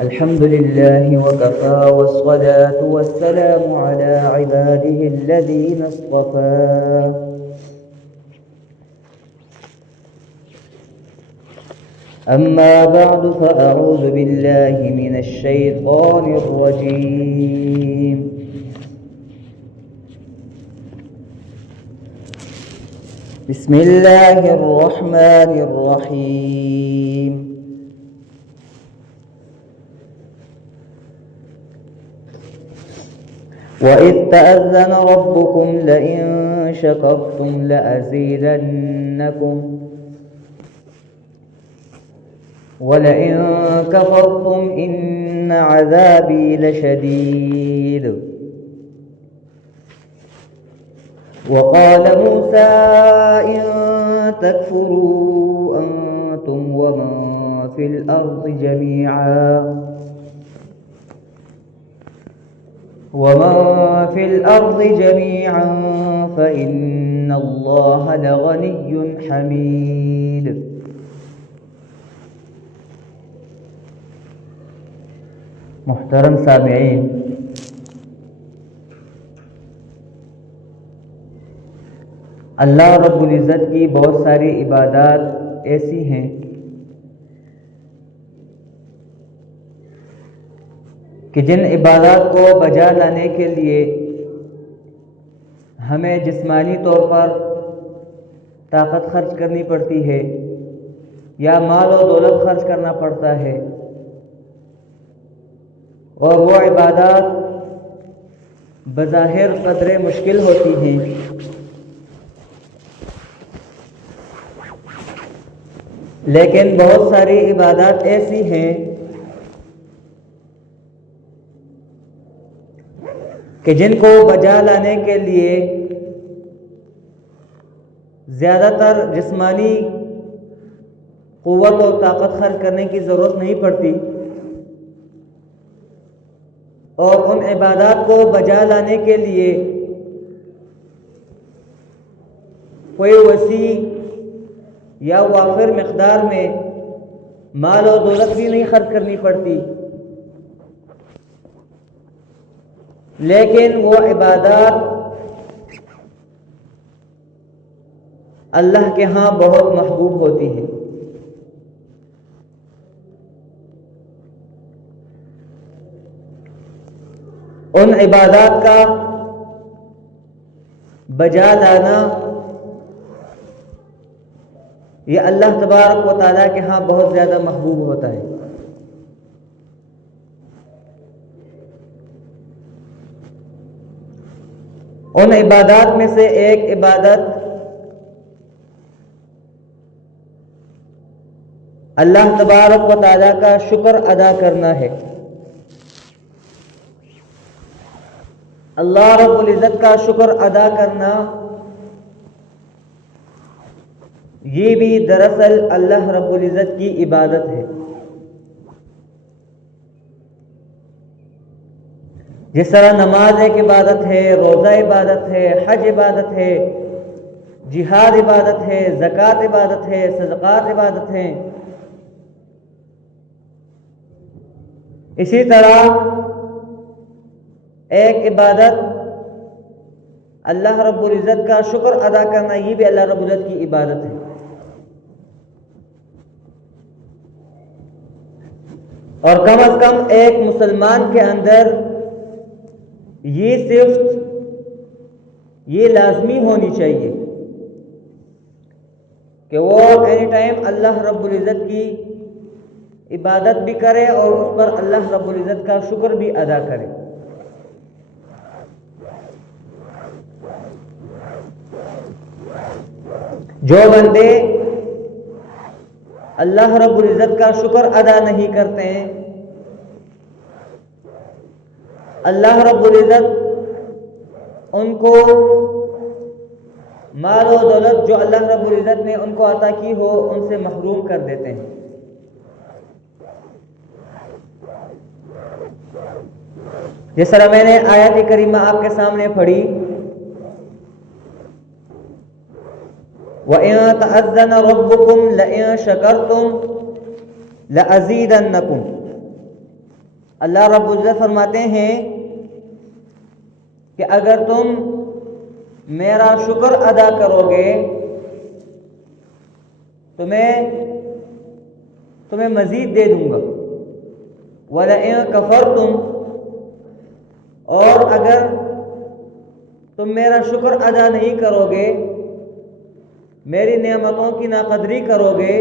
الحمد لله وكفى والصلاة والسلام على عباده الذين اصطفى أما بعد فأعوذ بالله من الشيطان الرجيم بسم الله الرحمن الرحيم وإذ تأذن ربكم لئن شكرتم لأزيدنكم ولئن كفرتم إن عذابي لشديد وقال موسى إن تكفروا أنتم ومن في الأرض جميعا فإن الله لغني حميد. محترم سامعین، اللہ رب العزت کی بہت ساری عبادات ایسی ہیں کہ جن عبادات کو بجا لانے کے لیے ہمیں جسمانی طور پر طاقت خرچ کرنی پڑتی ہے یا مال و دولت خرچ کرنا پڑتا ہے، اور وہ عبادات بظاہر قدر مشکل ہوتی ہیں، لیکن بہت ساری عبادات ایسی ہیں کہ جن کو بجا لانے کے لیے زیادہ تر جسمانی قوت اور طاقت خرچ کرنے کی ضرورت نہیں پڑتی، اور ان عبادات کو بجا لانے کے لیے کوئی وسیع یا وافر مقدار میں مال و دولت بھی نہیں خرچ کرنی پڑتی، لیکن وہ عبادات اللہ کے ہاں بہت محبوب ہوتی ہیں۔ ان عبادات کا بجا لانا یہ اللہ تبارک و تعالیٰ کے ہاں بہت زیادہ محبوب ہوتا ہے۔ ان عبادات میں سے ایک عبادت اللہ تبارک و تعالیٰ کا شکر ادا کرنا ہے۔ اللہ رب العزت کا شکر ادا کرنا یہ بھی دراصل اللہ رب العزت کی عبادت ہے۔ جس طرح نماز ایک عبادت ہے، روزہ عبادت ہے، حج عبادت ہے، جہاد عبادت ہے، زکوٰۃ عبادت ہے، صدقات عبادت ہیں، اسی طرح ایک عبادت اللہ رب العزت کا شکر ادا کرنا یہ بھی اللہ رب العزت کی عبادت ہے۔ اور کم از کم ایک مسلمان کے اندر یہ صفت یہ لازمی ہونی چاہیے کہ وہ اینی ٹائم اللہ رب العزت کی عبادت بھی کرے اور اس پر اللہ رب العزت کا شکر بھی ادا کرے۔ جو بندے اللہ رب العزت کا شکر ادا نہیں کرتے ہیں، اللہ رب العزت ان کو مال و دولت جو اللہ رب العزت نے ان کو عطا کی ہو ان سے محروم کر دیتے ہیں۔ جس طرح میں نے آیت کریمہ آپ کے سامنے پڑھی، وَإِن تَأَذَّنَ رَبُّكُمْ لَئِن شَكَرْتُمْ لَأَزِيدَنَّكُمْ، اللہ رب العزت فرماتے ہیں کہ اگر تم میرا شکر ادا کرو گے تو میں تمہیں مزید دے دوں گا. وَلَئِن كَفَرْتُمْ، اور اگر تم میرا شکر ادا نہیں کرو گے، میری نعمتوں کی ناقدری کرو گے،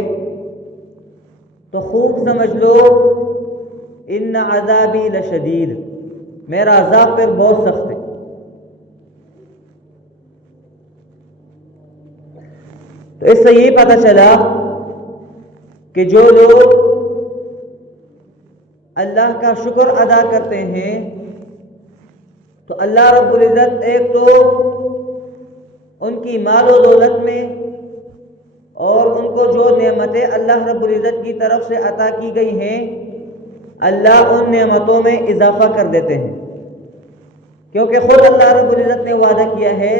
تو خوب سمجھ لو ان عذابی لشدید، میرا عذاب پھر بہت سخت ہے. تو اس سے یہ پتہ چلا کہ جو لوگ اللہ کا شکر ادا کرتے ہیں تو اللہ رب العزت ایک تو ان کی مال و دولت میں اور ان کو جو نعمتیں اللہ رب العزت کی طرف سے عطا کی گئی ہیں اللہ ان نعمتوں میں اضافہ کر دیتے ہیں، کیونکہ خود اللہ رب العزت نے وعدہ کیا ہے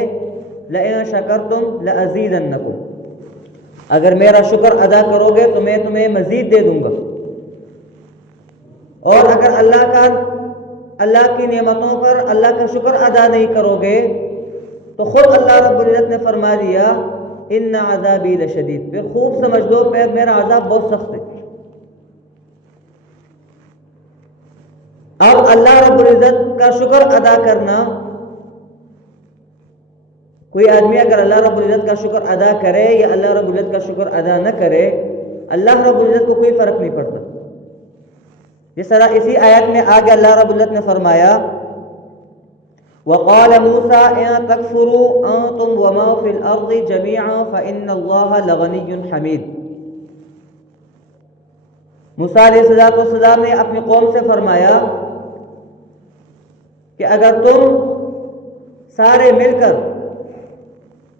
لَإِن شَكَرْتُمْ لَأَزِيدَنَّكُمْ، اگر میرا شکر ادا کرو گے تو میں تمہیں مزید دے دوں گا. اور اگر اللہ کی نعمتوں پر اللہ کا شکر ادا نہیں کرو گے تو خود اللہ رب العزت نے فرما دیا ان عذابی لشدید، پھر خوب سمجھ لو پھر میرا عذاب بہت سخت ہے. اب اللہ رب العزت کا شکر ادا کرنا، کوئی آدمی اگر اللہ رب العزت کا شکر ادا کرے یا اللہ رب العزت کا شکر ادا نہ کرے، اللہ رب العزت کو کوئی فرق نہیں پڑتا. جس طرح اسی آیت میں آگے اللہ رب العزت نے فرمایا وَقَالَ مُوسَىٰ إِن تَكْفُرُوا أَنتُمْ وَمَن فِي الْأَرْضِ جَمِيعًا فَإِنَّ اللَّهَ لَغَنِيٌّ حَمِيدٌ. موسیٰ علیہ السلام نے اپنی قوم سے فرمایا کہ اگر تم سارے مل کر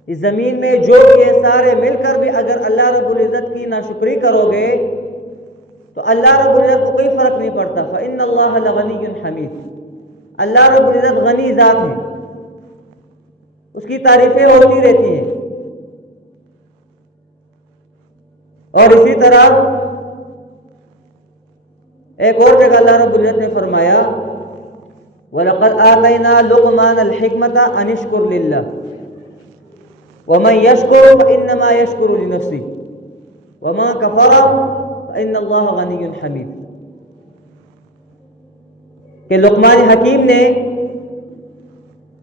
اس زمین میں جو یہ سارے مل کر بھی اگر اللہ رب العزت کی ناشکری کرو گے تو اللہ رب العزت کو کوئی فرق نہیں پڑتا. فَإِنَّ اللَّهَ لَغَنِيٌّ حَمِيدٌ، اللہ رب العزت غنی ذات ہے، اس کی تعریفیں ہوتی رہتی ہیں. اور اسی طرح ایک اور جگہ اللہ رب العزت نے فرمایا وَلَقَدْ آتَيْنَا لُقْمَانَ الْحِكْمَةَ أَنِ اشْكُرْ لِلَّهِ وَمَن يَشْكُرْ فَإِنَّمَا يَشْكُرُ لِنَفْسِهِ وَمَن كَفَرَ فَإِنَّ اللَّهَ غَنِيٌّ حَمِيدٌ. کہ لقمان حکیم نے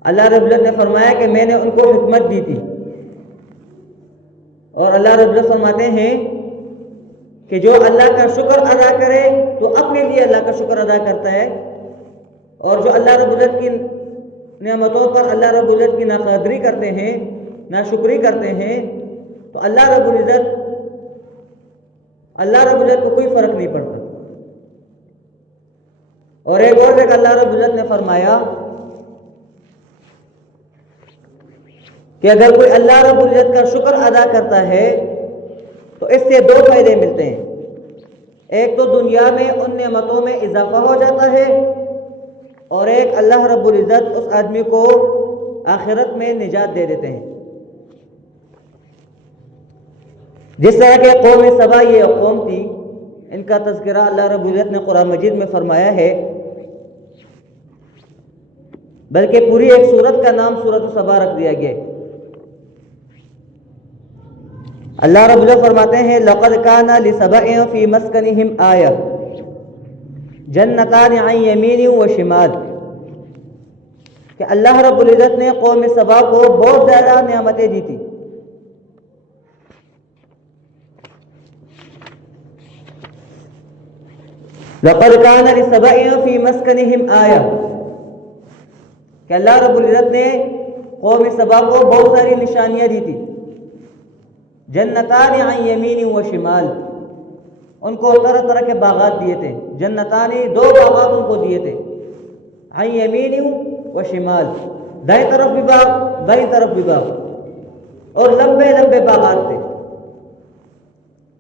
اللہ رب العزت نے فرمایا کہ میں نے ان کو حکمت دی تھی، اور اللہ رب العزت فرماتے ہیں کہ جو اللہ کا شکر ادا کرے تو اپنے لیے اللہ کا شکر ادا کرتا ہے، اور جو اللہ رب العزت کی نعمتوں پر اللہ رب العزت کی ناقدری کرتے ہیں، ناشکری کرتے ہیں، تو اللہ رب العزت کو کوئی فرق نہیں پڑتا. اور ایک اور جگہ اللہ رب العزت نے فرمایا کہ اگر کوئی اللہ رب العزت کا شکر ادا کرتا ہے تو اس سے دو فائدے ملتے ہیں. ایک تو دنیا میں ان نعمتوں میں اضافہ ہو جاتا ہے، اور ایک اللہ رب العزت اس آدمی کو آخرت میں نجات دے دیتے ہیں. جس طرح کہ قوم سبا یہ قوم تھی، ان کا تذکرہ اللہ رب العزت نے قرآن مجید میں فرمایا ہے، بلکہ پوری ایک سورت کا نام سورۃ سبا رکھ دیا گیا. اللہ رب العزت فرماتے ہیں لَقَدْ كَانَ لِسَبَإٍ فِي مَسْكَنِهِمْ آيَةٌ جَنَّتَانِ عَنْ يَمِينٍ وَشِمَالٍ، کہ اللہ رب العزت نے قوم سبا کو بہت زیادہ نعمتیں دی تھی. لَقَدْ كَانَ لِسَبَإٍ فِي مَسْكَنِهِمْ آيَةٌ، کہ اللہ رب العزت نے قوم سبا کو بہت ساری نشانیاں دی تھی. جنتان عن یمین و شمال، ان کو طرح طرح کے باغات دیے تھے. جنتانی، دو باغات ان کو دیے تھے، عن یمین و شمال، دائیں طرف بھی باغ بائیں طرف بھی باغ، اور لمبے لمبے باغات تھے.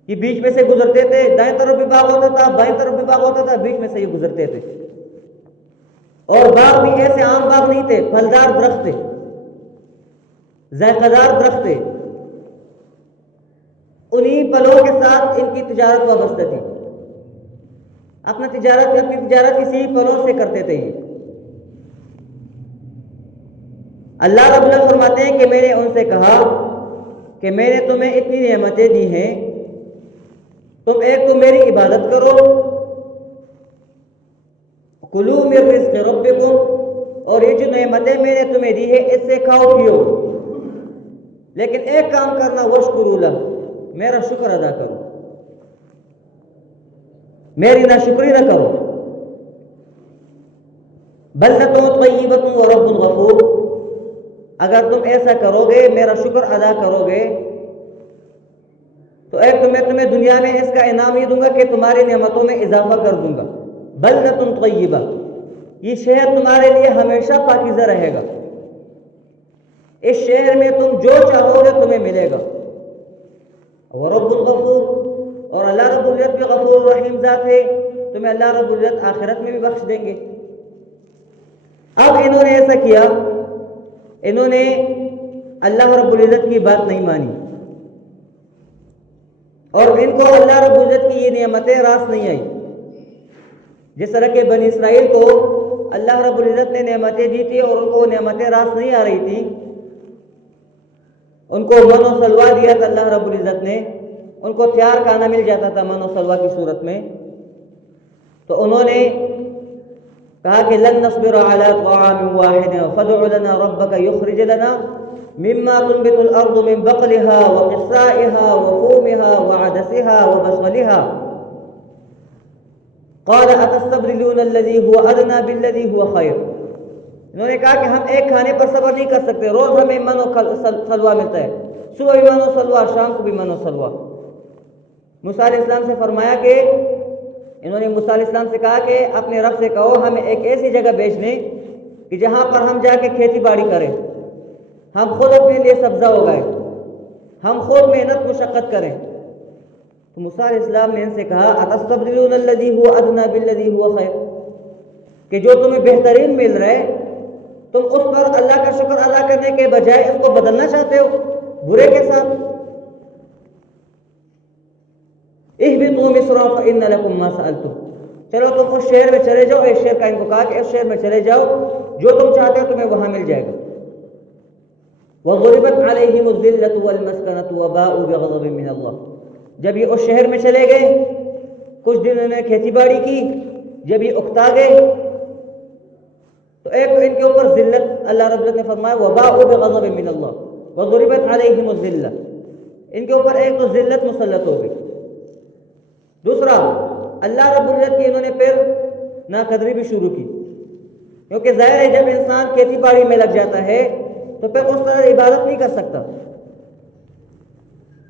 یہ بیچ میں سے گزرتے تھے، دائیں طرف بھی باغ ہوتا تھا، بائیں طرف بھی باغ ہوتا تھا، بیچ میں سے یہ گزرتے تھے. اور باغ بھی ایسے عام باغ نہیں تھے، پھلدار درخت تھے، ذائقہ دار درخت تھے. انہی پھلوں کے ساتھ ان کی تجارت وابستہ تھی. اپنی تجارت اسی پھلوں سے کرتے تھے. اللہ رب العزت فرماتے ہیں کہ میں نے ان سے کہا کہ میں نے تمہیں اتنی نعمتیں دی ہیں، تم ایک تو میری عبادت کرو، کلوا من رزق ربکم، اور یہ جو نعمتیں میں نے تمہیں دی ہے اس سے کھاؤ پیو، لیکن ایک کام کرنا، واشکروا لہ، میرا شکر ادا کرو، میری ناشکری نہ کرو. بلدۃ طیبۃ ورب غفور، اگر تم ایسا کرو گے، میرا شکر ادا کرو گے، تو ایک تو میں تمہیں دنیا میں اس کا انعام یہ دوں گا کہ تمہاری نعمتوں میں اضافہ کر دوں گا. بلدۃ طیبہ، یہ شہر تمہارے لیے ہمیشہ پاکیزہ رہے گا، اس شہر میں تم جو چاہو گے تمہیں ملے گا. ورب غفور، اور اللہ رب العزت بھی غفور رحیم ذات ہے، تمہیں اللہ رب العزت آخرت میں بھی بخش دیں گے. اب انہوں نے ایسا کیا، انہوں نے اللہ رب العزت کی بات نہیں مانی، اور ان کو اللہ رب العزت کی یہ نعمتیں راس نہیں آئی. جس طرح کہ بنی اسرائیل کو اللہ رب العزت نے نعمتیں دی تھی اور ان کو وہ نعمتیں راس نہیں آ رہی تھی، ان کو من و سلوا دیا تھا اللہ رب العزت نے، ان کو تیار کھانا مل جاتا تھا من و سلوا کی صورت میں، تو انہوں نے کہا کہ لن نصبر علی طعام واحد فادع لنا ربک یخرج لنا مما تنبت الارض من بقلها وقثائها وفومها وعدسها وبصلها قال اتستبدلون الذي هو ادنى بالذي هو خير. انہوں نے کہا کہ ہم ایک کھانے پر صبر نہیں کر سکتے، روز ہمیں من و سلوا ملتا ہے، صبح بھی من و سلوا، شام کو بھی من و سلوا. موسیٰ علیہ السلام سے فرمایا کہ انہوں نے موسیٰ علیہ السلام سے کہا کہ اپنے رب سے کہو ہمیں ایک ایسی جگہ بھیج دیں کہ جہاں پر ہم جا کے کھیتی باڑی کریں، ہم خود اپنے لیے سبزہ اگائیں، ہم خود محنت مشقت کریں. تو موسیٰ علیہ السلام نے ان سے کہا اتستبدلون الذی هو ادنی بالذی هو خیر، کہ جو تمہیں بہترین مل رہا ہے تم اس پر اللہ کا شکر ادا کرنے کے بجائے اس کو بدلنا چاہتے ہو برے کے ساتھ. اہبطوا مصر فإن لكم ما سألتم، چلو تم اس شہر میں چلے جاؤ. ایک شہر کا ان کو کہا کہ اس شہر میں چلے جاؤ، جو تم چاہتے ہو تمہیں وہاں مل جائے گا. وضربت علیہم الذلۃ والمسکنۃ وباءوا بغضب من اللہ، جب یہ اس شہر میں چلے گئے، کچھ دن انہوں نے کھیتی باڑی کی، جب یہ اکتا گئے تو ایک تو ان کے اوپر ذلت، اللہ رب العزت نے فرمایا وباءوا بغضب من اللہ وضربت علیہم الذلۃ، ان کے اوپر ایک تو ذلت مسلط ہو گئی. دوسرا اللہ رب العزت کی انہوں نے پھر ناقدری بھی شروع کی، کیونکہ ظاہر ہے جب انسان کھیتی باڑی میں لگ جاتا ہے تو پھر اس طرح عبادت نہیں کر سکتا.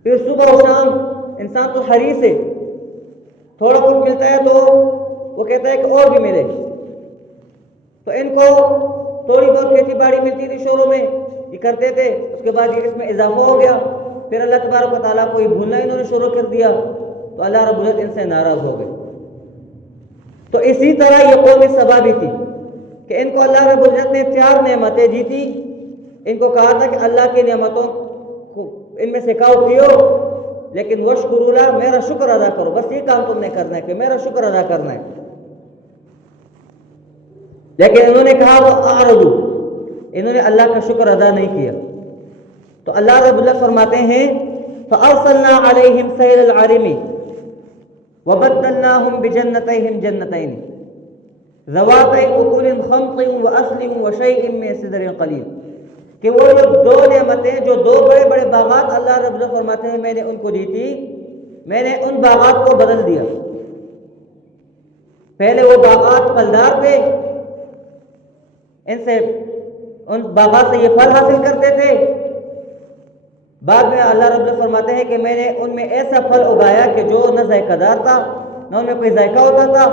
پھر صبح و شام انسان تو حریص ہے، تھوڑا کچھ ملتا ہے تو وہ کہتا ہے کہ اور بھی ملے. تو ان کو تھوڑی بہت کھیتی باڑی ملتی تھی شوروں میں، یہ کرتے تھے، اس کے بعد یہ اس میں اضافہ ہو گیا، پھر اللہ تبارک و تعالیٰ کو یہ بھولنا انہوں نے شروع کر دیا، تو اللہ رب العزت ان سے ناراض ہو گئے. تو اسی طرح یہ قوم سبا بھی تھی کہ ان کو اللہ رب العزت نے 4 نعمتیں دی تھی، ان کو کہا تھا کہ اللہ کی نعمتوں کو ان میں سے کھاؤ پیو، لیکن واشکروا لہ، میرا شکر ادا کرو، بس یہ کام تم نے کرنا ہے کہ میرا شکر ادا کرنا ہے. لیکن انہوں نے کہا وہ اعرضوا، انہوں نے اللہ کا شکر ادا نہیں کیا. تو اللہ رب العزت فرماتے ہیں فارسلنا علیہم سیل العرم وبدلناہم بجنتیہم جنتین ذواتي اکل خمط واصل وشیء من سدر قلیل، کہ وہ دو نعمتیں جو 2 بڑے بڑے باغات اللہ رب العزت فرماتے ہیں میں نے ان کو دی تھی، میں نے ان باغات کو بدل دیا. پہلے وہ باغات پھلدار تھے، ان باغات سے یہ پھل حاصل کرتے تھے، بعد میں اللہ رب العزت فرماتے ہیں کہ میں نے ان میں ایسا پھل اگایا کہ جو نہ ذائقہ دار تھا، نہ ان میں کوئی ذائقہ ہوتا تھا،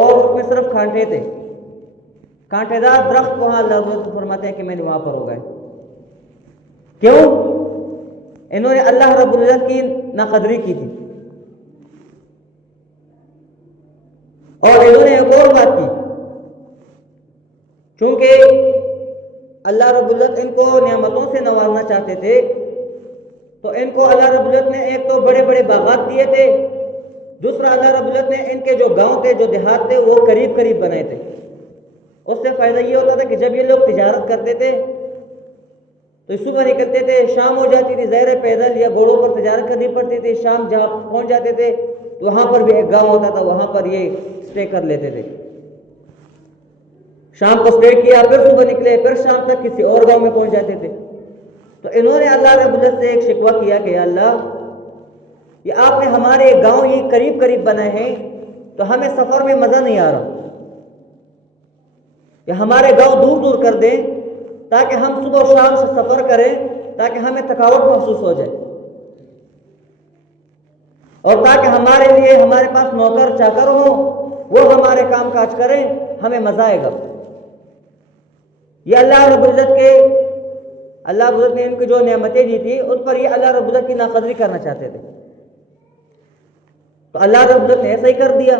اور اس میں صرف کانٹے تھے. کانٹے دار درخت وہاں اللہ رب العزت فرماتے ہیں کہ میں نے وہاں پر اگائے. کیوں؟ انہوں نے اللہ رب العزت کی ناقدری کی تھی. اور انہوں نے ایک اور بات کی، چونکہ اللہ رب العزت ان کو نعمتوں سے نوازنا چاہتے تھے، تو ان کو اللہ رب العزت نے ایک تو بڑے بڑے باغات دیے تھے، دوسرا اللہ رب العزت نے ان کے جو گاؤں تھے، جو دیہات تھے، وہ قریب قریب بنائے تھے۔ اس سے فائدہ یہ ہوتا تھا کہ جب یہ لوگ تجارت کرتے تھے تو صبح نکلتے تھے، شام ہو جاتی تھی، ظاہر پیدل یا گھوڑوں پر تجارت کرنی پڑتی تھی، شام جہاں پہنچ جاتے تھے تو وہاں پر بھی ایک گاؤں ہوتا تھا، وہاں پر یہ اسٹے کر لیتے تھے۔ شام کو اسٹے کیا، پھر صبح نکلے، پھر شام تک کسی اور گاؤں میں پہنچ جاتے تھے۔ تو انہوں نے اللہ رب العزت سے ایک شکوہ کیا کہ یا اللہ، یہ آپ نے ہمارے گاؤں یہ قریب قریب بنائے ہیں تو ہمیں سفر میں مزہ نہیں آ رہا، کہ ہمارے گاؤں دور دور کر دیں تاکہ ہم صبح و شام سے سفر کریں، تاکہ ہمیں تھکاوٹ محسوس ہو جائے، اور تاکہ ہمارے لیے ہمارے پاس نوکر چاکر ہوں، وہ ہمارے کام کاج کریں، ہمیں مزہ آئے گا۔ یہ اللہ رب العزت نے ان کو جو نعمتیں دی تھی ان پر یہ اللہ رب العزت کی ناقدری کرنا چاہتے تھے۔ تو اللہ رب العزت نے ایسا ہی کر دیا،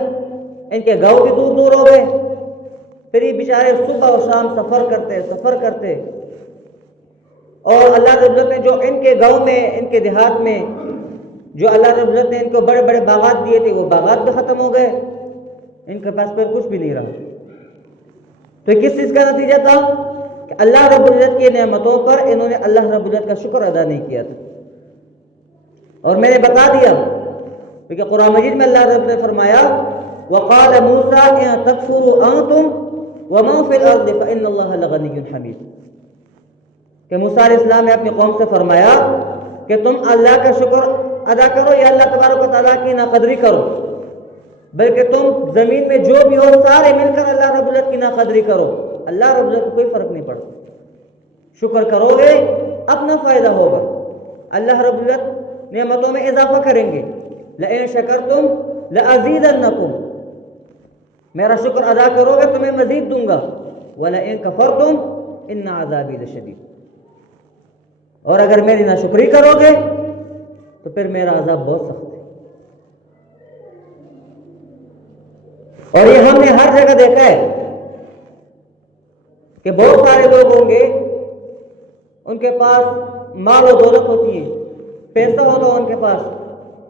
ان کے گاؤں بھی دور دور ہو گئے، پھر یہ بیچارے صبح اور شام سفر کرتے، اور اللہ رب العزت نے جو ان کے گاؤں میں، ان کے دیہات میں جو اللہ رب العزت نے ان کو بڑے بڑے باغات دیے تھے، وہ باغات بھی ختم ہو گئے، ان کے پاس پھر کچھ بھی نہیں رہا۔ تو کس چیز کا نتیجہ تھا کہ اللہ رب العزت کی نعمتوں پر انہوں نے اللہ رب العزت کا شکر ادا نہیں کیا تھا۔ اور میں نے بتا دیا کہ قرآن مجید میں اللہ رب نے فرمایا وَقَالَ مُوسَىٰ إِن تَكْفُرُوا أَنْتُمْ وَمَن فِي الْأَرْضِ فَإِنَّ اللَّهَ لَغَنِيٌّ حَمِيدٌ، کہ موسیٰ علیہ السلام نے اپنی قوم سے فرمایا کہ تم اللہ کا شکر ادا کرو یا اللہ تبارک و تعالیٰ کی ناقدری کرو، بلکہ تم زمین میں جو بھی ہو سارے مل کر اللہ رب العزت کی ناقدری کرو، اللہ رب العزت کو کوئی فرق نہیں پڑتا۔ شکر کرو گے اپنا فائدہ ہوگا، اللہ رب العزت نعمتوں میں اضافہ کریں گے۔ لَئِن شَكَرْتُمْ لَأَزِيدَنَّكُمْ، میرا شکر ادا کرو گے تمہیں مزید دوں گا، وَلَئِن كَفَرْتُمْ إِنَّ عَذَابِي لَشَدِيدٌ، اور اگر میری ناشکری کرو گے تو پھر میرا عذاب بہت سخت ہے۔ اور یہ ہم نے ہر جگہ دیکھا ہے کہ بہت سارے لوگ ہوں گے، ان کے پاس مال و دولت ہوتی ہے، پیسہ ہوتا ہے ان کے پاس،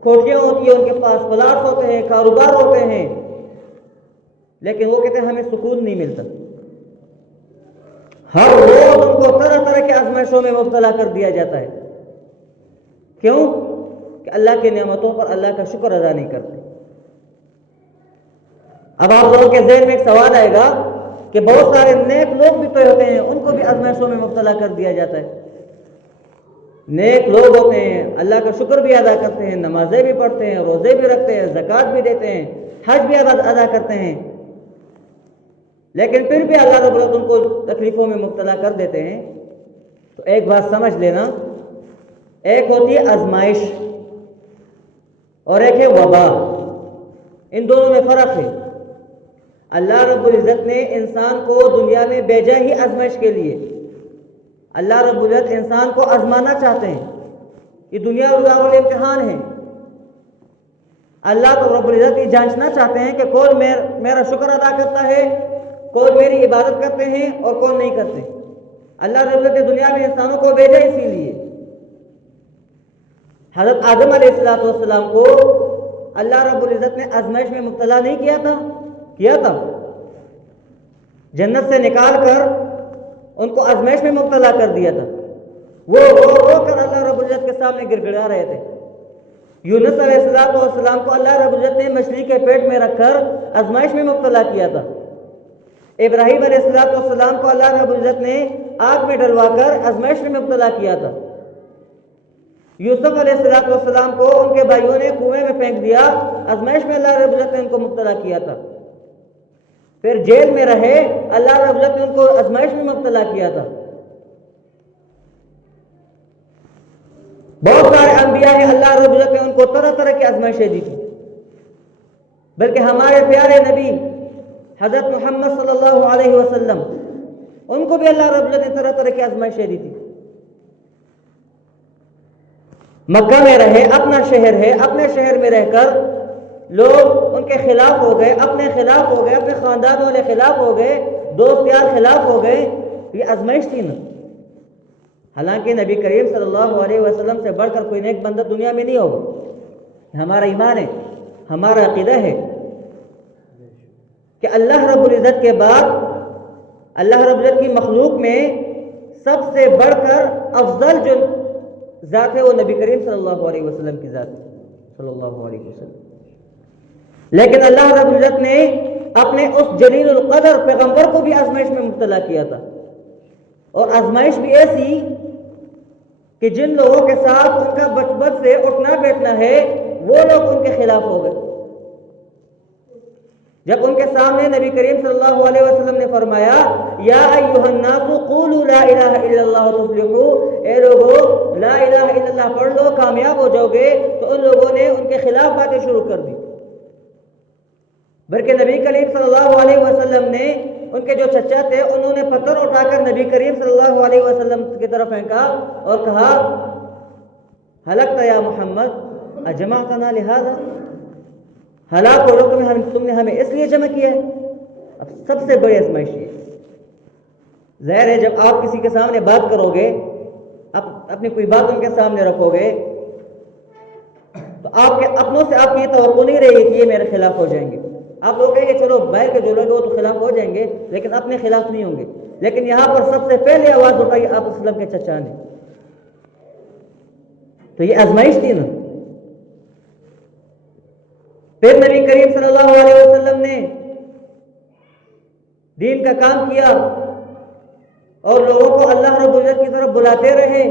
کوٹھیاں ہوتی ہیں ان کے پاس، پلاٹ ہوتے ہیں، کاروبار ہوتے ہیں، لیکن وہ کہتے ہیں ہمیں سکون نہیں ملتا۔ ہر روز ان کو طرح طرح کے آزمائشوں میں مبتلا کر دیا جاتا ہے۔ کیوں؟ کہ اللہ کی نعمتوں پر اللہ کا شکر ادا نہیں کرتے۔ اب آپ لوگوں کے ذہن میں ایک سوال آئے گا کہ بہت سارے نیک لوگ بھی تو ہوتے ہیں، ان کو بھی آزمائشوں میں مبتلا کر دیا جاتا ہے۔ نیک لوگ ہوتے ہیں، اللہ کا شکر بھی ادا کرتے ہیں، نمازیں بھی پڑھتے ہیں، روزے بھی رکھتے ہیں، زکوٰۃ بھی دیتے ہیں، حج بھی ادا کرتے ہیں، لیکن پھر بھی اللہ رب العزت ان کو تکلیفوں میں مبتلا کر دیتے ہیں۔ تو ایک بات سمجھ لینا، ایک ہوتی ہے آزمائش اور ایک ہے وبا، ان دونوں میں فرق ہے۔ اللہ رب العزت نے انسان کو دنیا میں بھیجا ہی آزمائش کے لیے۔ اللہ رب العزت انسان کو آزمانا چاہتے ہیں، یہ دنیا دار امتحان ہے۔ اللہ تو رب العزت یہ جانچنا چاہتے ہیں کہ کون میرا شکر ادا کرتا ہے، کون میری عبادت کرتے ہیں اور کون نہیں کرتے۔ اللہ رب العزت نے دنیا میں انسانوں کو بھیجا اسی لیے۔ حضرت آدم علیہ السلام کو اللہ رب العزت نے آزمائش میں مبتلا نہیں کیا تھا، جنت سے نکال کر ان کو آزمائش میں مبتلا کر دیا تھا۔ وہ رو رو کر اللہ رب العزت کے سامنے گر گڑا رہے تھے۔ یونس علیہ السلام کو اللہ رب العزت نے مچھلی کے پیٹ میں رکھ کر آزمائش میں مبتلا کیا تھا۔ ابراہیم علیہ السلام کو اللہ رب العزت نے آگ میں ڈلوا کر آزمائش میں مبتلا کیا تھا۔ یوسف علیہ السلام کو ان کے بھائیوں نے کنویں میں پھینک دیا، آزمائش میں اللہ رب العزت نے ان کو مبتلا کیا تھا۔ پھر جیل میں رہے، اللہ رب العزت نے ان کو آزمائش میں مبتلا کیا تھا۔ بہت سارے انبیاء ہیں، اللہ رب العزت نے ان کو طرح طرح کی آزمائشیں دی تھی، بلکہ ہمارے پیارے نبی حضرت محمد صلی اللہ علیہ وسلم، ان کو بھی اللہ رب العزت نے طرح طرح کی آزمائشیں دی تھی۔ مکہ میں رہے، اپنا شہر ہے، اپنے شہر میں رہ کر لوگ ان کے خلاف ہو گئے، اپنے خلاف ہو گئے، اپنے خاندان والے خلاف ہو گئے، دوست یار خلاف ہو گئے، یہ آزمائش تھی نا۔ حالانکہ نبی کریم صلی اللہ علیہ وسلم سے بڑھ کر کوئی نیک بندہ دنیا میں نہیں ہوگا، ہمارا ایمان ہے۔ ہمارا عقیدہ ہے کہ اللہ رب العزت کے بعد اللہ رب العزت کی مخلوق میں سب سے بڑھ کر افضل جو ذات ہے وہ نبی کریم صلی اللہ علیہ وسلم کی ذات ہے، صلی اللہ علیہ وسلم۔ لیکن اللہ رب العزت نے اپنے اس جلیل القدر پیغمبر کو بھی آزمائش میں مبتلا کیا تھا، اور آزمائش بھی ایسی کہ جن لوگوں کے ساتھ ان کا بچپن سے اٹھنا بیٹھنا ہے وہ لوگ ان کے خلاف ہو گئے۔ جب ان کے سامنے نبی کریم صلی اللہ علیہ وسلم نے فرمایا یا ایھا الناس قولوا لا الہ الا اللہ تفلحوا، اے لوگو لا الہ الا اللہ پڑھ لو کامیاب ہو جاؤ گے، تو ان لوگوں نے ان کے خلاف باتیں شروع کر دی، بلکہ نبی کریم صلی اللہ علیہ وسلم نے ان کے جو چچا تھے انہوں نے پتھر اٹھا کر نبی کریم صلی اللہ علیہ وسلم کی طرف پھینکا اور کہا ہلکت یا محمد اجمعتنا لہذا، ہلاک ہو لو، تم نے ہمیں اس لیے جمع کیا ہے۔ اب سب سے بڑی آزمائش یہ ظاہر ہے جب آپ کسی کے سامنے بات کرو گے، اپنی کوئی بات ان کے سامنے رکھو گے، تو آپ کے اپنوں سے آپ کی یہ توقع نہیں رہے گی کہ یہ میرے خلاف ہو جائیں گے۔ آپ لوگ کہیں گے چلو باہر کے جو لوگ ہیں وہ تو خلاف ہو جائیں گے لیکن اپنے خلاف نہیں ہوں گے، لیکن یہاں پر سب سے پہلے آواز اٹھائی آپ وسلم کے چچا نے، تو یہ آزمائش تھی نا۔ پھر نبی کریم صلی اللہ علیہ وسلم نے دین کا کام کیا اور لوگوں کو اللہ رب العزت کی طرف بلاتے رہے،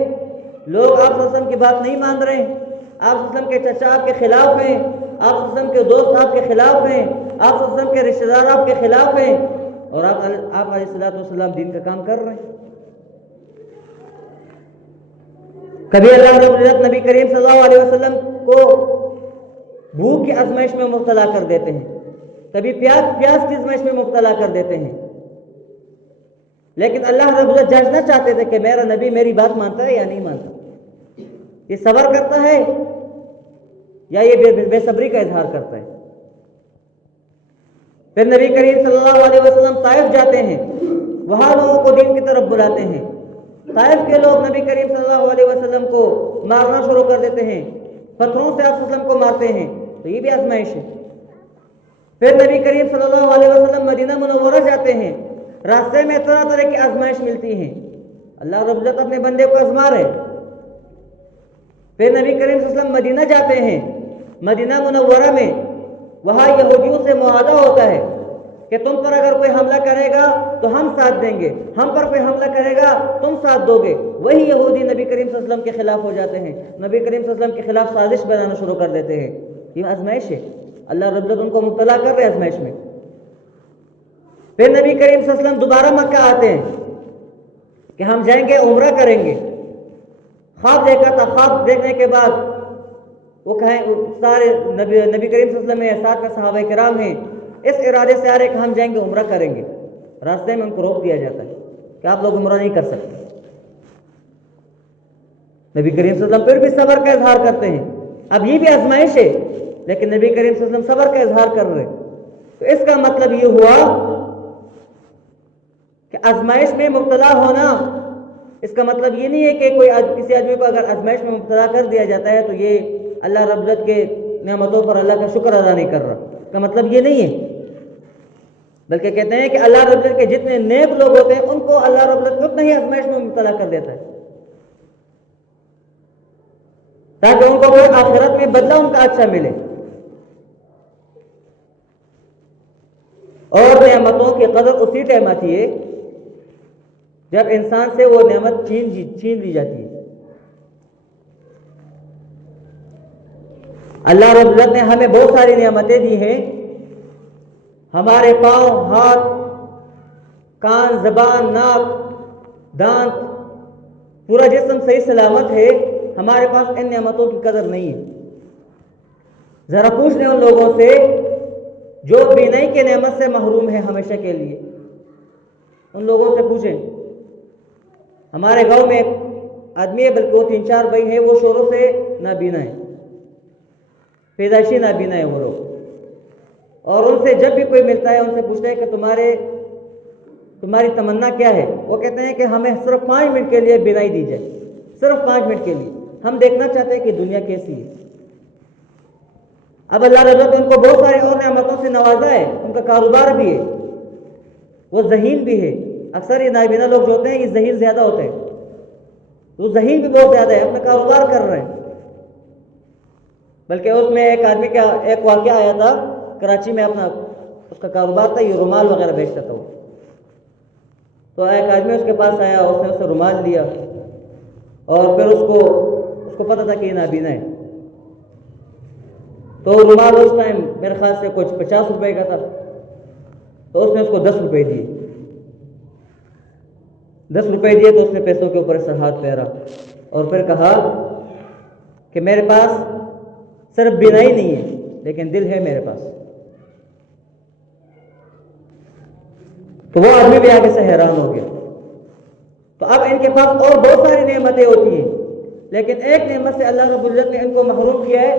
لوگ آپ صلی اللہ علیہ وسلم کی بات نہیں مان رہے، آپ صلی اللہ علیہ وسلم کے چچا آپ کے خلاف ہیں، آپ صلی اللہ علیہ وسلم کے دوست آپ کے خلاف ہیں، آپ صلی اللہ علیہ وسلم کے رشتہ دار آپ کے خلاف ہیں، اور آپ علیہ الصلوۃ والسلام دین کا کام کر رہے ہیں۔ کبھی اللہ رب العزت نبی کریم صلی اللہ علیہ وسلم کو بھوک کی آزمائش میں مبتلا کر دیتے ہیں، کبھی پیاس کی آزمائش میں مبتلا کر دیتے ہیں، لیکن اللہ رب العزت جاننا چاہتے تھے کہ میرا نبی میری بات مانتا ہے یا نہیں مانتا، یہ صبر کرتا ہے یا یہ بے صبری کا اظہار کرتا ہے۔ پھر نبی کریم صلی اللہ علیہ وسلم طائف جاتے ہیں، وہاں لوگوں کو دین کی طرف بلاتے ہیں، طائف کے لوگ نبی کریم صلی اللہ علیہ وسلم کو مارنا شروع کر دیتے ہیں، پتھروں سے آپ وسلم کو مارتے ہیں، تو یہ بھی آزمائش ہے۔ پھر نبی کریم صلی اللہ علیہ وسلم مدینہ منورہ جاتے ہیں، راستے میں طرح طرح کی آزمائش ملتی ہیں، اللہ رب العزت اپنے بندے کو آزما رہے۔ پھر نبی کریم صلی اللہ علیہ وسلم مدینہ جاتے ہیں، مدینہ منورہ میں وہاں یہودیوں سے معاہدہ ہوتا ہے کہ تم پر اگر کوئی حملہ کرے گا تو ہم ساتھ دیں گے، ہم پر کوئی حملہ کرے گا تم ساتھ دو گے۔ وہی یہودی نبی کریم صلی اللہ علیہ وسلم کے خلاف ہو جاتے ہیں، نبی کریم صلی اللہ علیہ وسلم کے خلاف سازش بنانا شروع کر دیتے ہیں۔ یہ آزمائش ہے، اللہ رب العزت ان کو مبتلا کر رہے آزمائش میں۔ پھر نبی کریم صلی اللہ علیہ وسلم دوبارہ مکہ آتے ہیں کہ ہم جائیں گے عمرہ کریں گے، خواب دیکھا تھا، خواب دیکھنے کے بعد وہ کہیں سارے نبی کریم صلی اللہ علیہ وسلم میں ساتھ میں صحابہ کرام ہیں، اس ارادے سے آ رہے کہ ہم جائیں گے عمرہ کریں گے، راستے میں ان کو روک دیا جاتا ہے کہ آپ لوگ عمرہ نہیں کر سکتے۔ نبی کریم صلی اللہ علیہ وسلم پھر بھی صبر کا اظہار کرتے ہیں، اب یہ بھی آزمائش ہے لیکن نبی کریم صلی اللہ علیہ وسلم صبر کا اظہار کر رہے، تو اس کا مطلب یہ ہوا کہ آزمائش میں مبتلا ہونا، اس کا مطلب یہ نہیں ہے کہ کسی آدمی کو اگر آزمائش میں مبتلا کر دیا جاتا ہے تو یہ اللہ رب العزت کے نعمتوں پر اللہ کا شکر ادا نہیں کر رہا، اس کا مطلب یہ نہیں ہے، بلکہ کہتے ہیں کہ اللہ رب العزت کے جتنے نیک لوگ ہوتے ہیں ان کو اللہ رب العزت اتنا ہی آزمائش میں مبتلا کر دیتا ہے تاکہ ان کو کوئی آخرت میں بدلہ ان کا اچھا ملے۔ اور نعمتوں کی قدر اسی ٹائم آتی ہے جب انسان سے وہ نعمت چھین لی جاتی ہے۔ اللہ رب العزت نے ہمیں بہت ساری نعمتیں دی ہیں، ہمارے پاؤں، ہاتھ، کان، زبان، ناک، دانت، پورا جسم صحیح سلامت ہے، ہمارے پاس ان نعمتوں کی قدر نہیں ہے۔ ذرا پوچھ لیں ان لوگوں سے جو بینائی کی نعمت سے محروم ہے ہمیشہ کے لیے، ان لوگوں سے پوچھیں۔ ہمارے گاؤں میں ایک آدمی ہے، بلکہ وہ 3-4 بھائی ہیں، وہ شوروں سے نابینا ہے، پیدائشی نابینا ہے وہ لوگ، اور ان سے جب بھی کوئی ملتا ہے ان سے پوچھتا ہے کہ تمہاری تمنا کیا ہے؟ وہ کہتے ہیں کہ ہمیں صرف 5 منٹ کے لیے بینائی دی جائے، صرف 5 منٹ کے لیے، ہم دیکھنا چاہتے ہیں کہ دنیا کیسی ہے۔ اب اللہ رب العزت نے ان کو بہت ساری اور نعمتوں سے نوازا ہے، ان کا کاروبار بھی ہے، وہ ذہین بھی ہے۔ اکثر یہ نابینا لوگ جو ہوتے ہیں یہ ذہین زیادہ ہوتے ہیں، وہ ذہین بھی بہت زیادہ ہے، اپنا کاروبار کر رہے ہیں۔ بلکہ اس میں ایک آدمی کا ایک واقعہ آیا تھا، کراچی میں اپنا اس کا کاروبار تھا، یہ رومال وغیرہ بیچتا تھا وہ۔ تو ایک آدمی اس کے پاس آیا، اس نے اسے رومال لیا اور پھر اس کو پتہ تھا کہ یہ نابینا ہے۔ تو رومال اس ٹائم میرے خیال سے کچھ 50 روپے کا تھا، تو اس نے اس کو 10 روپے دیے۔ 10 روپے دیے تو اس نے پیسوں کے اوپر سے ہاتھ پھیرا اور پھر کہا کہ میرے پاس صرف بینائی نہیں ہے لیکن دل ہے میرے پاس۔ تو وہ آدمی بھی آگے سے حیران ہو گیا۔ تو اب ان کے پاس اور بہت ساری نعمتیں ہوتی ہیں، لیکن ایک نعمت سے اللہ رب العزت نے ان کو محروم کیا ہے،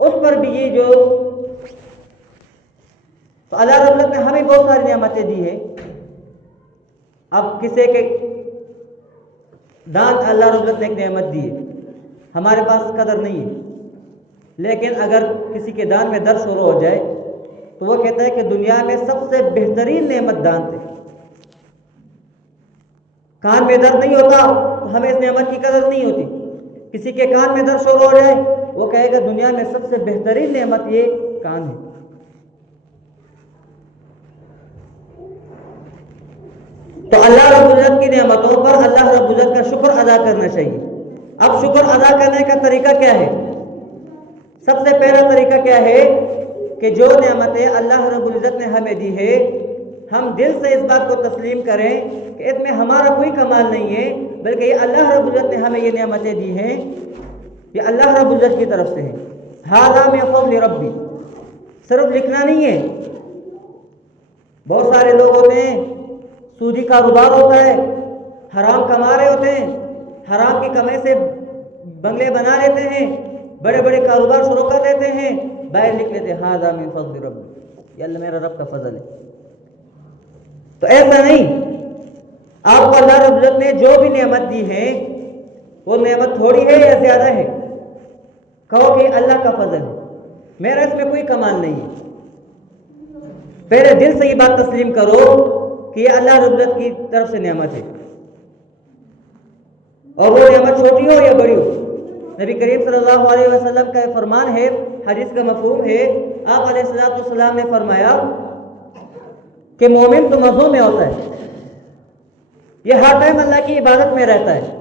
اس پر بھی یہ جو تو اللہ رب العزت نے ہمیں بہت ساری نعمتیں دی ہیں۔ اب کسی کے دانت اللہ رب العزت نے ایک نعمت دی ہے، ہمارے پاس قدر نہیں ہے، لیکن اگر کسی کے دانت میں درد شروع ہو جائے تو وہ کہتا ہے کہ دنیا میں سب سے بہترین نعمت دانت ہے۔ کان میں درد نہیں ہوتا تو ہمیں اس نعمت کی قدر نہیں ہوتی، کسی کے کان میں درد شروع ہو جائے وہ کہے گا دنیا میں سب سے بہترین نعمت یہ کان ہے۔ تو اللہ رب العزت کی نعمتوں پر اللہ رب العزت کا شکر ادا کرنا چاہیے۔ اب شکر ادا کرنے کا طریقہ کیا ہے؟ سب سے پہلا طریقہ کیا ہے کہ جو نعمتیں اللہ رب العزت نے ہمیں دی ہے، ہم دل سے اس بات کو تسلیم کریں کہ اس میں ہمارا کوئی کمال نہیں ہے، بلکہ یہ اللہ رب العزت نے ہمیں یہ نعمتیں دی ہیں، یہ اللہ رب العزت کی طرف سے ہے۔ ھذا من فضل ربی، صرف لکھنا نہیں ہے۔ بہت سارے لوگ ہوتے ہیں سودی کاروبار ہوتا ہے، حرام کما رہے ہوتے ہیں، حرام کی کمائی سے بنگلے بنا لیتے ہیں، بڑے بڑے کاروبار شروع کر دیتے ہیں، باہر لکھ لیتے ہیں ھذا من فضل ربی، یہ اللہ میرا رب کا فضل ہے۔ تو ایسا نہیں، آپ کو اللہ رب العزت نے جو بھی نعمت دی ہے وہ نعمت تھوڑی ہے یا زیادہ ہے، کہو کہ اللہ کا فضل ہے، میرا اس میں کوئی کمال نہیں ہے۔ پہلے دل سے یہ بات تسلیم کرو کہ یہ اللہ رب العزت کی طرف سے نعمت ہے، اور وہ نعمت چھوٹی ہو یا بڑی ہو۔ نبی کریم صلی اللہ علیہ وسلم کا فرمان ہے، حدیث کا مفہوم ہے، آپ علیہ السلام نے فرمایا کہ مومن تو مزوں میں ہوتا ہے، یہ ہر ٹائم اللہ کی عبادت میں رہتا ہے۔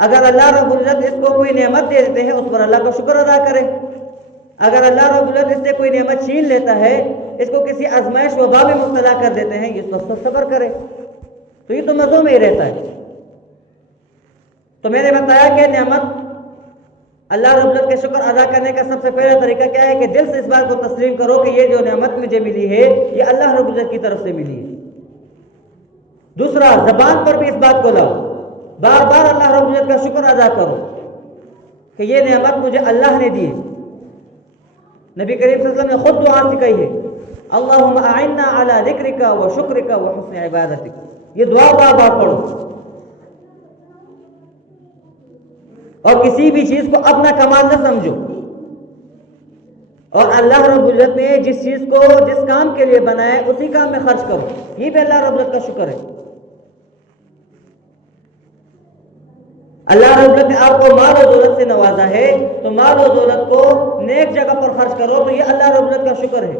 اگر اللہ رب العزت اس کو کوئی نعمت دے دیتے ہیں اس پر اللہ کا شکر ادا کرے، اگر اللہ رب العزت اس سے کوئی نعمت چھین لیتا ہے، اس کو کسی آزمائش وبا میں مبتلا کر دیتے ہیں، اس پر صبر کرے، تو یہ تو مزوں میں ہی رہتا ہے۔ تو میں نے بتایا کہ نعمت اللہ رب العزت کے شکر ادا کرنے کا سب سے پہلا طریقہ کیا ہے کہ دل سے اس بات کو تسلیم کرو کہ یہ جو نعمت مجھے ملی ہے یہ اللہ رب العزت کی طرف سے ملی ہے۔ دوسرا، زبان پر بھی اس بات کو لاؤ، بار بار اللہ رب العزت کا شکر ادا کرو کہ یہ نعمت مجھے اللہ نے دی ہے۔ نبی کریم صلی اللہ علیہ وسلم نے خود دعا سکھائی ہے، اللہم اعنا علی ذکرک و شکرک و حسن عبادتک، یہ دعا بار بار پڑھو، اور کسی بھی چیز کو اپنا کمال نہ سمجھو، اور اللہ رب العزت نے جس چیز کو جس کام کے لیے بنایا ہے اسی کام میں خرچ کرو، یہ بھی اللہ رب العزت کا شکر ہے۔ اللہ رب العزت نے آپ کو مال و دولت سے نوازا ہے تو مال و دولت کو نیک جگہ پر خرچ کرو، تو یہ اللہ رب العزت کا شکر ہے۔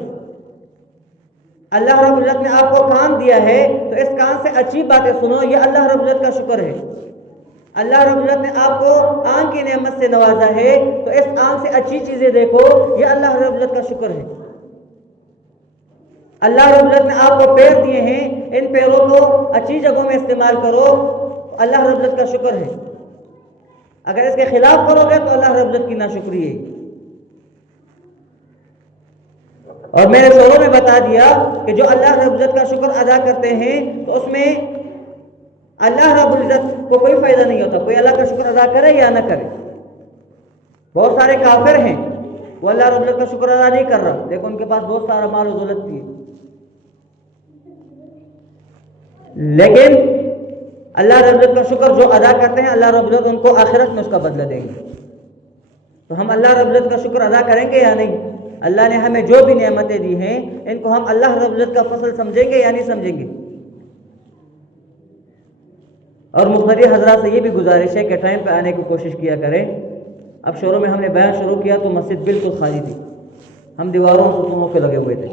اللہ رب العزت نے آپ کو کان دیا ہے تو اس کان سے اچھی باتیں سنو، یہ اللہ رب العزت کا شکر ہے۔ اللہ رب العزت نے آپ کو آنکھ کی نعمت سے نوازا ہے تو اس آنکھ سے اچھی چیزیں دیکھو، یہ اللہ رب العزت کا شکر ہے۔ اللہ رب العزت نے آپ کو پیر دیے ہیں، ان پیروں کو اچھی جگہوں میں استعمال کرو، اللہ رب العزت کا شکر ہے۔ اگر اس کے خلاف کرو گے تو اللہ رب العزت کی ناشکری ہے۔ اور میں نے شروع میں بتا دیا کہ جو اللہ رب العزت کا شکر ادا کرتے ہیں تو اس میں اللہ رب العزت کو کوئی فائدہ نہیں ہوتا، کوئی اللہ کا شکر ادا کرے یا نہ کرے۔ بہت سارے کافر ہیں وہ اللہ رب العزت کا شکر ادا نہیں کر رہا، لیکن ان کے پاس بہت سارا مال و دولت بھی ہے، لیکن اللہ رب العزت کا شکر جو ادا کرتے ہیں اللہ رب العزت ان کو آخرت میں اس کا بدلہ دیں گے۔ تو ہم اللہ رب العزت کا شکر ادا کریں گے یا نہیں؟ اللہ نے ہمیں جو بھی نعمتیں دی ہیں ان کو ہم اللہ رب العزت کا فضل سمجھیں گے یا نہیں سمجھیں گے؟ اور مختلف حضرات سے یہ بھی گزارش ہے کہ ٹائم پہ آنے کی کوشش کیا کریں۔ اب شروع میں ہم نے بیان شروع کیا تو مسجد بالکل خالی تھی، ہم دیواروں ستونوں پہ لگے ہوئے تھے،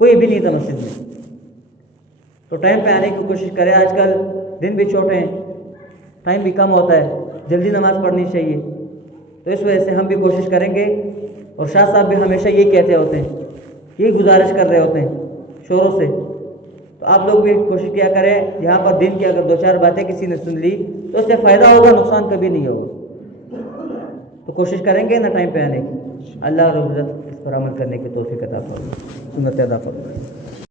کوئی بھی نہیں تھا مسجد میں۔ تو ٹائم پہ آنے کی کوشش کریں۔ آج کل دن بھی چھوٹے ہیں، ٹائم بھی کم ہوتا ہے، جلدی نماز پڑھنی چاہیے، تو اس وجہ سے ہم بھی کوشش کریں گے۔ اور شاہ صاحب بھی ہمیشہ یہی کہتے ہوتے ہیں، یہی گزارش کر رہے ہوتے ہیں شوروں سے، تو آپ لوگ بھی کوشش کیا کریں یہاں پر دن کی اگر 2-4 باتیں کسی نے سن لی تو اس سے فائدہ ہوگا، نقصان کبھی نہیں ہوگا۔ تو کوشش کریں گے نا ٹائم پہ آنے کی۔ اللہ رب العزت اس پر عمل کرنے کی توفیق عطا فرمائے، سنت عطا فرمائے۔